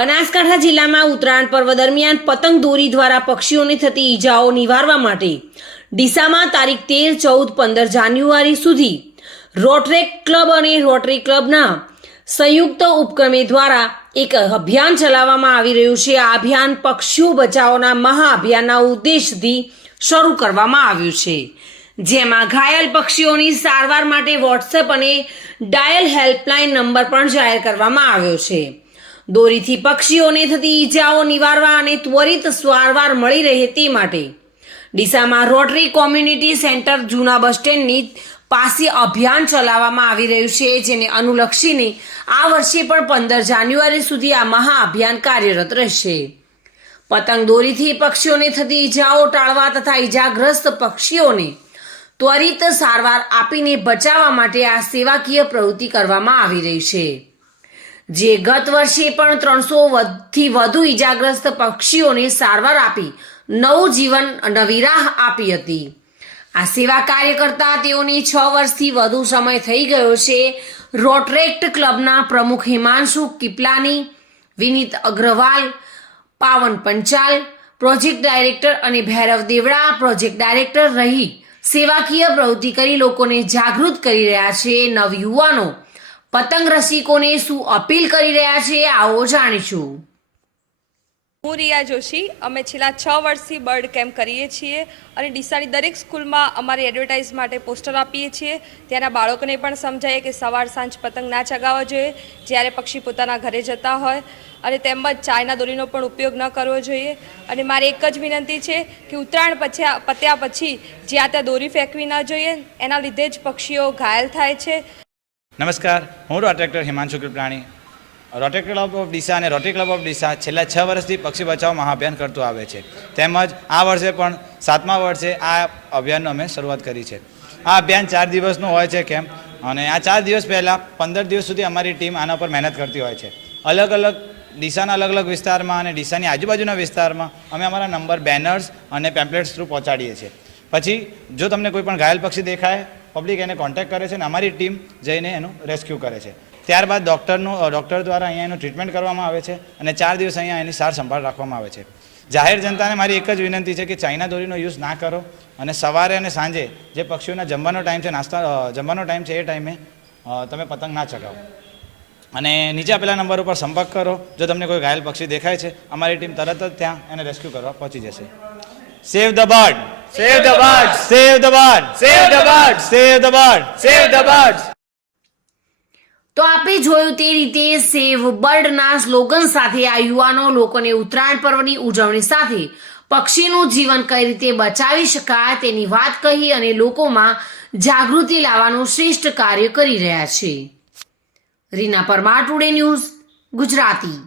બનાસકાંઠા જિલ્લામાં ઉત્તરાયણ પર્વ દરમિયાન પતંગ દોરી દ્વારા પક્ષીઓને થતી ઈજાઓ નિવારવા માટે ડીસામાં તારીખ તેર, ચૌદ, પંદર જાન્યુઆરી સુધી રોટરેક ક્લબ અને રોટરી ક્લબના સંયુક્ત ઉપક્રમે દ્વારા એક અભિયાન ચલાવવામાં આવી રહ્યું છે. આ અભિયાન પક્ષીઓ બચાવોના મહાઅભિયાનના ઉદ્દેશથી શરૂ કરવામાં આવ્યું છે. જેમાં ઘાયલ પક્ષીઓની સારવાર માટે વોટ્સએપ અને ડાયલ હેલ્પલાઇન નંબર પણ જાહેર કરવામાં આવ્યો છે. દોરીથી પક્ષીઓને થતી ઈજાઓ નિવારવા અને ત્વરિત સારવાર મળી રહે તે માટે ડીસામાં રોટરી કોમ્યુનિટી સેન્ટર જૂના બસ સ્ટેન્ડની પાસે અભિયાન ચલાવવામાં આવી રહ્યું છે, જેને અનુલક્ષીને આ વર્ષે પણ પંદર જાન્યુઆરી સુધી આ મહાઅભિયાન કાર્યરત રહેશે. પતંગ દોરીથી પક્ષીઓને થતી ઈજાઓ ટાળવા તથા ઈજાગ્રસ્ત પક્ષીઓને ત્વરિત સારવાર આપીને બચાવવા માટે આ સેવાકીય પ્રવૃત્તિ કરવામાં આવી રહી છે. જે ગત વર્ષે પણ ત્રણસો થી વધુ ઈજાગ્રસ્ત પક્ષીઓને સારવાર આપી, નવું જીવન, નવી રાહ આપી હતી. આ સેવા કાર્ય કરતા તેઓની છ વર્ષથી વધુ સમય થઈ ગયો છે. રોટરેક્ટ ક્લબના પ્રમુખ હિમાંશુ કિપલાની, વિનીત અગ્રવાલ, પાવન પંચાલ, પ્રોજેક્ટ ડાયરેક્ટર અને ભૈરવ દેવડા, પ્રોજેક્ટ ડાયરેક્ટર રહી સેવાકીય પ્રવૃત્તિ કરી લોકોને જાગૃત કરી રહ્યા છે નવયુવાનો પતંગ રસિકોને શું અપીલ કરી રહ્યા છે આવો જાણીશું. હું રિયા જોશી. અમે છેલ્લા છ વર્ષથી બર્ડ કેમ્પ કરીએ છીએ અને ડીસાની દરેક સ્કૂલમાં અમારી એડવર્ટાઇઝ માટે પોસ્ટર આપીએ છીએ. ત્યાંના બાળકોને પણ સમજાય કે સવાર સાંજ પતંગ ના ચગાવવા જોઈએ, જ્યારે પક્ષી પોતાના ઘરે જતા હોય. અને તેમજ ચાયના દોરીનો પણ ઉપયોગ ન કરવો જોઈએ. અને મારી એક જ વિનંતી છે કે ઉત્તરાયણ પછી પત્યા પછી જ્યાં ત્યાં દોરી ફેંકવી ન જોઈએ, એના લીધે જ પક્ષીઓ ઘાયલ થાય છે. નમસ્કાર, હું rotaractor Himanshu Kriplani Rotaract Club of Deesa અને રોટરી ક્લબ ઓફ ડીસા છેલ્લા છ વર્ષથી પક્ષી બચાવ મહાઅભિયાન કરતું આવે છે. તેમજ આ વર્ષે પણ સાતમા વર્ષે આ અભિયાનનો અમે શરૂઆત કરી છે. આ અભિયાન ચાર દિવસનું હોય છે કેમ? અને આ ચાર દિવસ પહેલાં પંદર દિવસ સુધી અમારી ટીમ આના પર મહેનત કરતી હોય છે. અલગ અલગ ડીસાના અલગ અલગ વિસ્તારમાં અને ડીસાની આજુબાજુના વિસ્તારમાં અમે અમારા નંબર બેનર્સ અને પેમ્પલેટ્સ થ્રુ પહોંચાડીએ છીએ. પછી જો તમને કોઈ પણ ઘાયલ પક્ષી દેખાય પબ્લિક એને કોન્ટેક્ટ કરે છે અને અમારી ટીમ જઈને એનું રેસ્ક્યુ કરે છે. ત્યારબાદ ડૉક્ટરનું ડૉક્ટર દ્વારા અહીંયા એનું ટ્રીટમેન્ટ કરવામાં આવે છે અને ચાર દિવસ અહીંયા એની સાર સંભાળ રાખવામાં આવે છે. જાહેર જનતાને મારી એક જ વિનંતી છે કે ચાઇના દોરીનો યુઝ ના કરો અને સવારે અને સાંજે જે પક્ષીઓના જમવાનો ટાઈમ છે, નાસ્તા જમવાનો ટાઈમ છે એ ટાઈમે તમે પતંગ ના ચગાવો. અને નીચે આપેલા નંબર ઉપર સંપર્ક કરો. જો તમને કોઈ ઘાયલ પક્ષી દેખાય છે, અમારી ટીમ તરત જ ત્યાં એને રેસ્ક્યુ કરવા પહોંચી જશે. Save the bird Save the birds! Save the birds. Save the birds! Save the birds. Save the birds! તો આપે જોયું તે રીતે સેવ બર્ડના સ્લોગન સાથે આ યુવાનો લોકોને ઉત્તરાયણ પર્વની ઉજવણી સાથે પક્ષીનું જીવન કઈ રીતે બચાવી શકાય તેની વાત કહી અને લોકોમાં જાગૃતિ લાવવાનું શ્રેષ્ઠ કાર્ય કરી રહ્યા છે રીના પરમાર ટુડે ન્યૂઝ ગુજરાતી